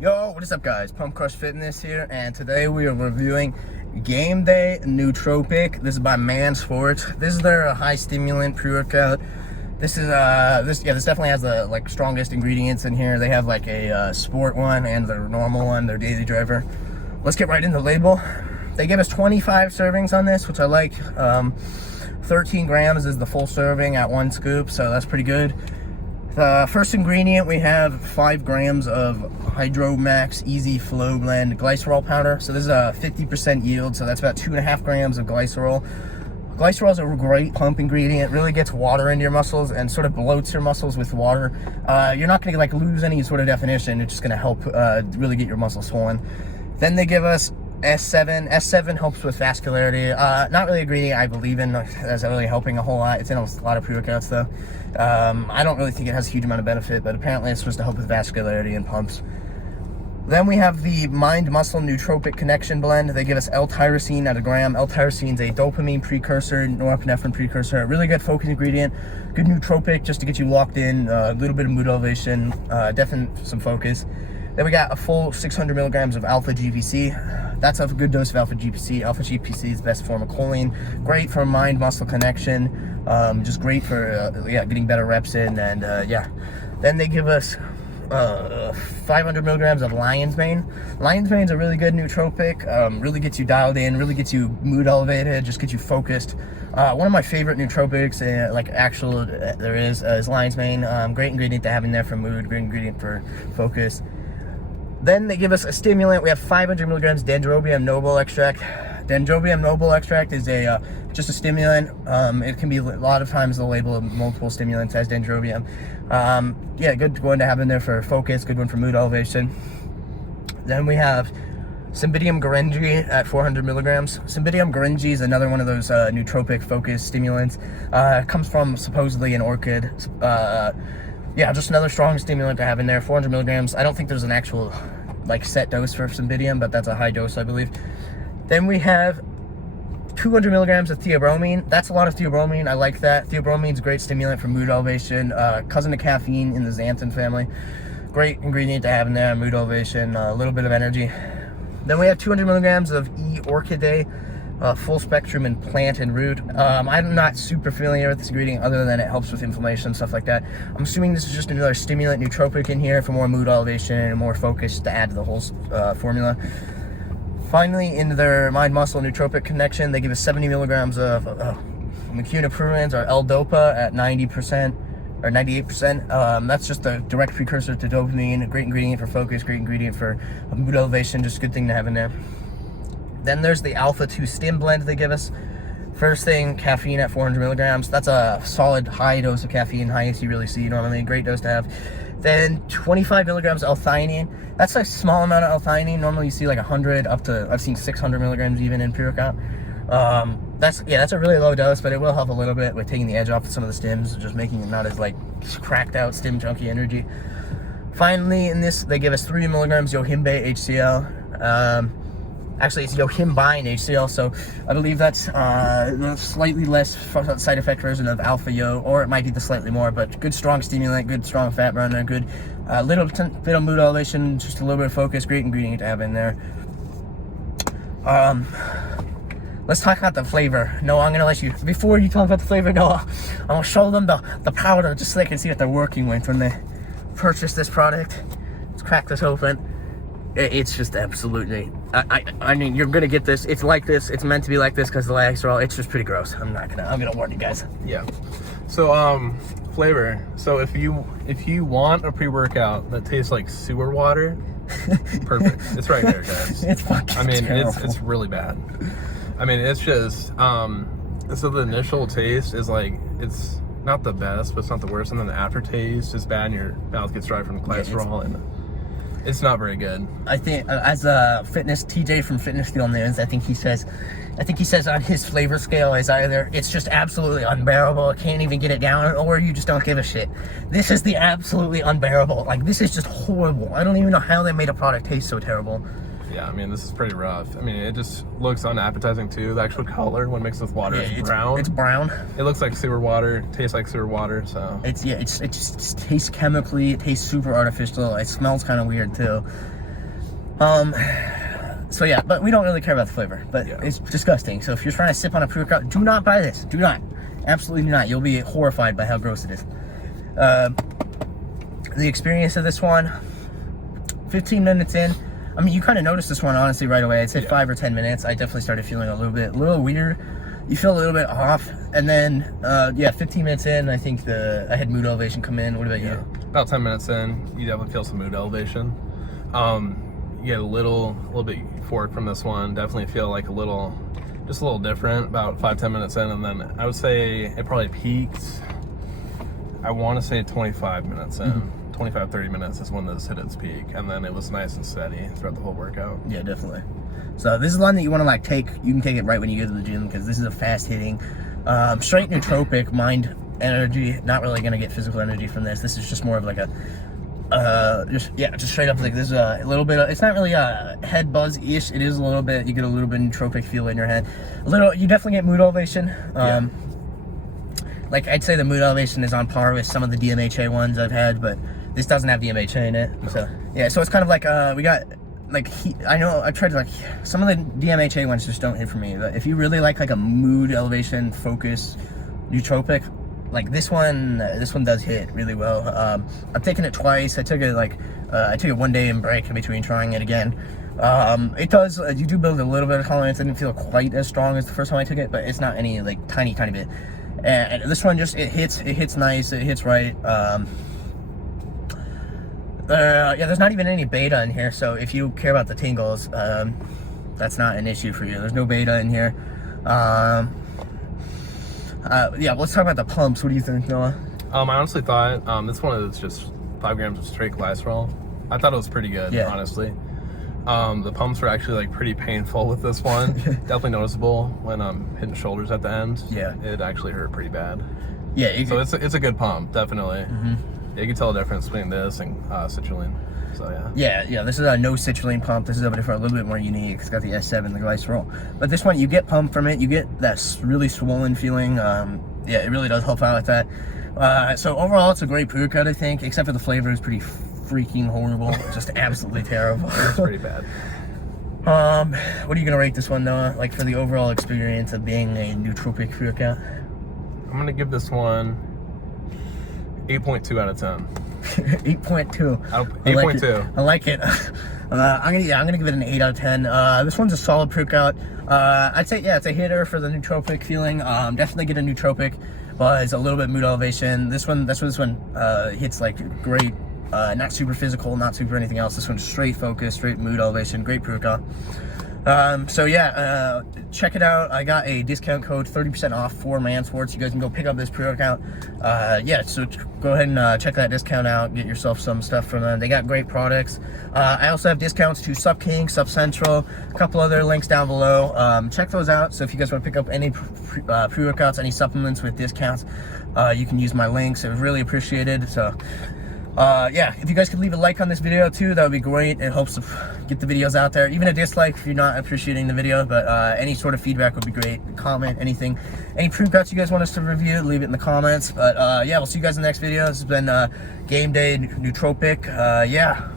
Yo, what is up guys? Pump Crush Fitness here, and today we are reviewing Gameday Nootropic. This is by Man Sports. This is their high stimulant pre-workout. This definitely has the strongest ingredients in here. They have like a sport one and their normal one, their daily driver. Let's get right into the label. They give us 25 servings on this, which I like. 13 grams is the full serving at 1 scoop, so that's pretty good. The first ingredient, we have 5 grams of Hydromax Easy Flow Blend glycerol powder. So this is a 50% yield, so that's about 2.5 grams of glycerol. Glycerol is a great pump ingredient. Really gets water into your muscles and sort of bloats your muscles with water. You're not going to lose any sort of definition. It's just going to help really get your muscles swollen. Then they give us S7. S7 helps with vascularity. Not really a ingredient I believe in as really helping a whole lot. It's in a lot of pre-workouts though. I don't really think it has a huge amount of benefit, but apparently it's supposed to help with vascularity and pumps. Then we have the Mind Muscle Nootropic Connection Blend. They give us L-tyrosine at 1 gram. L-tyrosine is a dopamine precursor, norepinephrine precursor. A really good focus ingredient. Good nootropic just to get you locked in. A little bit of mood elevation. Definitely some focus. Then we got a full 600 milligrams of alpha GPC. That's a good dose of alpha GPC. Alpha GPC is the best form of choline. Great for mind-muscle connection. Just great for getting better reps in. And then they give us 500 milligrams of lion's mane. Lion's mane is a really good nootropic. Really gets you dialed in. Really gets you mood elevated. Just gets you focused. One of my favorite nootropics, there is lion's mane. Great ingredient to have in there for mood. Great ingredient for focus. Then they give us a stimulant. We have 500 milligrams Dendrobium noble extract. Dendrobium noble extract is just a stimulant. It can be, a lot of times the label of multiple stimulants as Dendrobium. Good one to have in there for focus, good one for mood elevation. Then we have Cymbidium gorenji at 400 milligrams. Cymbidium gorenji is another one of those nootropic focus stimulants. It comes from supposedly an orchid. Just another strong stimulant to have in there, 400 milligrams. I don't think there's an actual set dose for Cymbidium, but that's a high dose, I believe. Then we have 200 milligrams of theobromine. That's a lot of theobromine. I like that. Theobromine is a great stimulant for mood elevation. Cousin to caffeine in the xanthan family. Great ingredient to have in there, mood elevation, a little bit of energy. Then we have 200 milligrams of E-orchidae, full spectrum in plant and root. I'm not super familiar with this ingredient other than it helps with inflammation, stuff like that. I'm assuming this is just another stimulant nootropic in here for more mood elevation and more focus to add to the whole formula. Finally, in their Mind Muscle Nootropic Connection, they give us 70 milligrams of mecunopruins or L-dopa at 90% or 98%. That's just a direct precursor to dopamine. A great ingredient for focus, great ingredient for mood elevation, just a good thing to have in there. Then there's the Alpha 2 Stim Blend they give us. First thing, caffeine at 400 milligrams. That's a solid high dose of caffeine, highest you really see normally, great dose to have. Then 25 milligrams L-theanine. That's a small amount of L-theanine. Normally you see 100 up to, I've seen 600 milligrams even in pre-workout. That's a really low dose, but it will help a little bit with taking the edge off of some of the stims, just making it not as cracked out stim junkie energy. Finally, in this, they give us 3 milligrams Yohimbay HCl. Actually, it's yohimbine HCl, so I believe that's the slightly less side effect version of alpha yo, or it might be the slightly more, but good strong stimulant, good strong fat burner, good little bit of mood elevation, just a little bit of focus, great ingredient to have in there. Let's talk about the flavor. Noah, I'm gonna let you, before you talk about the flavor, Noah, I'm gonna show them the powder just so they can see what they're working with when they purchase this product. Let's crack this open. It's just absolutely, I mean, you're gonna get this. It's like this. It's meant to be like this because the glycerol. It's just pretty gross. I'm gonna warn you guys. Yeah. So flavor. So if you want a pre-workout that tastes like sewer water, perfect. It's right there, guys. It's fucking terrible. It's really bad. I mean, it's just so the initial taste is it's not the best, but it's not the worst, and then the aftertaste is bad, and your mouth gets dry from the glycerol and. It's not very good. I think as a TJ from Fitness Field News, I think he says on his flavor scale is either it's just absolutely unbearable, I can't even get it down, or you just don't give a shit. This is the absolutely unbearable. This is just horrible. I don't even know how they made a product taste so terrible. Yeah, I mean, this is pretty rough. I mean, it just looks unappetizing too. The actual color when mixed with water is brown. It's brown. It looks like sewer water, tastes like sewer water, so. It just tastes chemically, it tastes super artificial. It smells kind of weird too. So yeah, but we don't really care about the flavor, but Yeah. it's disgusting. So if you're trying to sip on a pre-workout, do not buy this. Do not. Absolutely do not. You'll be horrified by how gross it is. The experience of this one, 15 minutes in, I mean, you kind of noticed this one, honestly, right away. I'd say 5 or 10 minutes. I definitely started feeling a little weird. You feel a little bit off. And then, yeah, 15 minutes in, I think I had mood elevation come in. What about you? About 10 minutes in, you definitely feel some mood elevation. You get a little bit euphoric from this one. Definitely feel like just a little different about 5-10 minutes in. And then I would say it probably peaked, I want to say 25 minutes in. 25-30 minutes is when this hit its peak, and then it was nice and steady throughout the whole workout. Yeah, definitely. So this is one that you want to like take. You can take it right when you go to the gym, because this is a fast hitting, straight nootropic, mind energy. Not really gonna get physical energy from this. This is just more of like a just straight up, like this is a little bit of, it's not really a head buzz-ish. It is a little bit, you get a little bit of nootropic feel in your head. You definitely get mood elevation. Like I'd say the mood elevation is on par with some of the DMHA ones I've had, but this doesn't have DMHA in it. So yeah, so it's kind of like we got like I know I tried to, like, some of the DMHA ones just don't hit for me. But if you really like a mood elevation focus nootropic, like this one does hit really well. I've taken it twice. I took it one day and break in between trying it again. It does, you do build a little bit of tolerance. I didn't feel quite as strong as the first time I took it, but it's not any like tiny bit. And this one just, it hits nice, it hits right. Yeah, there's not even any beta in here, so if you care about the tingles, that's not an issue for you. There's no beta in here. Yeah, let's talk about the pumps. What do you think, Noah? I honestly thought this one is just 5 grams of straight glycerol. I thought it was pretty good, honestly. The pumps were actually like pretty painful with this one. Definitely noticeable when I'm hitting shoulders at the end. Yeah, it actually hurt pretty bad. Yeah, so it's a good pump, definitely. Yeah, you can tell the difference between this and citrulline. So yeah, this is a no citrulline pump. This is a little bit more unique. It's got the S7, the glycerol. But this one, you get pumped from it. You get that really swollen feeling. Yeah, it really does help out with that. So overall, it's a great pre-workout, I think, except for the flavor is pretty freaking horrible. Just absolutely terrible. It's pretty bad. What are you gonna rate this one, Noah? Like, for the overall experience of being a nootropic pre-workout? I'm gonna give this one 8.2 out of 10. 8.2. 8.2. I like it. I'm gonna give it an 8 out of 10. This one's a solid pre-workout. I'd say, yeah, it's a hitter for the nootropic feeling. Definitely get a nootropic, but it's a little bit mood elevation. This one hits like great. Not super physical, not super anything else. This one's straight focus, straight mood elevation, great pre-workout. So yeah, check it out. I got a discount code, 30% off for Mansports. You guys can go pick up this pre-workout. Yeah, so go ahead and check that discount out. Get yourself some stuff from them. They got great products. I also have discounts to Suppkingz, SuppsCentral, a couple other links down below. Check those out. So if you guys want to pick up any pre-workouts, any supplements with discounts, you can use my links. It was really appreciated. So yeah, if you guys could leave a like on this video too, that would be great. It helps to get the videos out there. Even a dislike if you're not appreciating the video, but any sort of feedback would be great. Comment, anything, any pre-workouts you guys want us to review, leave it in the comments. But yeah, we'll see you guys in the next video. This has been Gameday Nootropic. Yeah.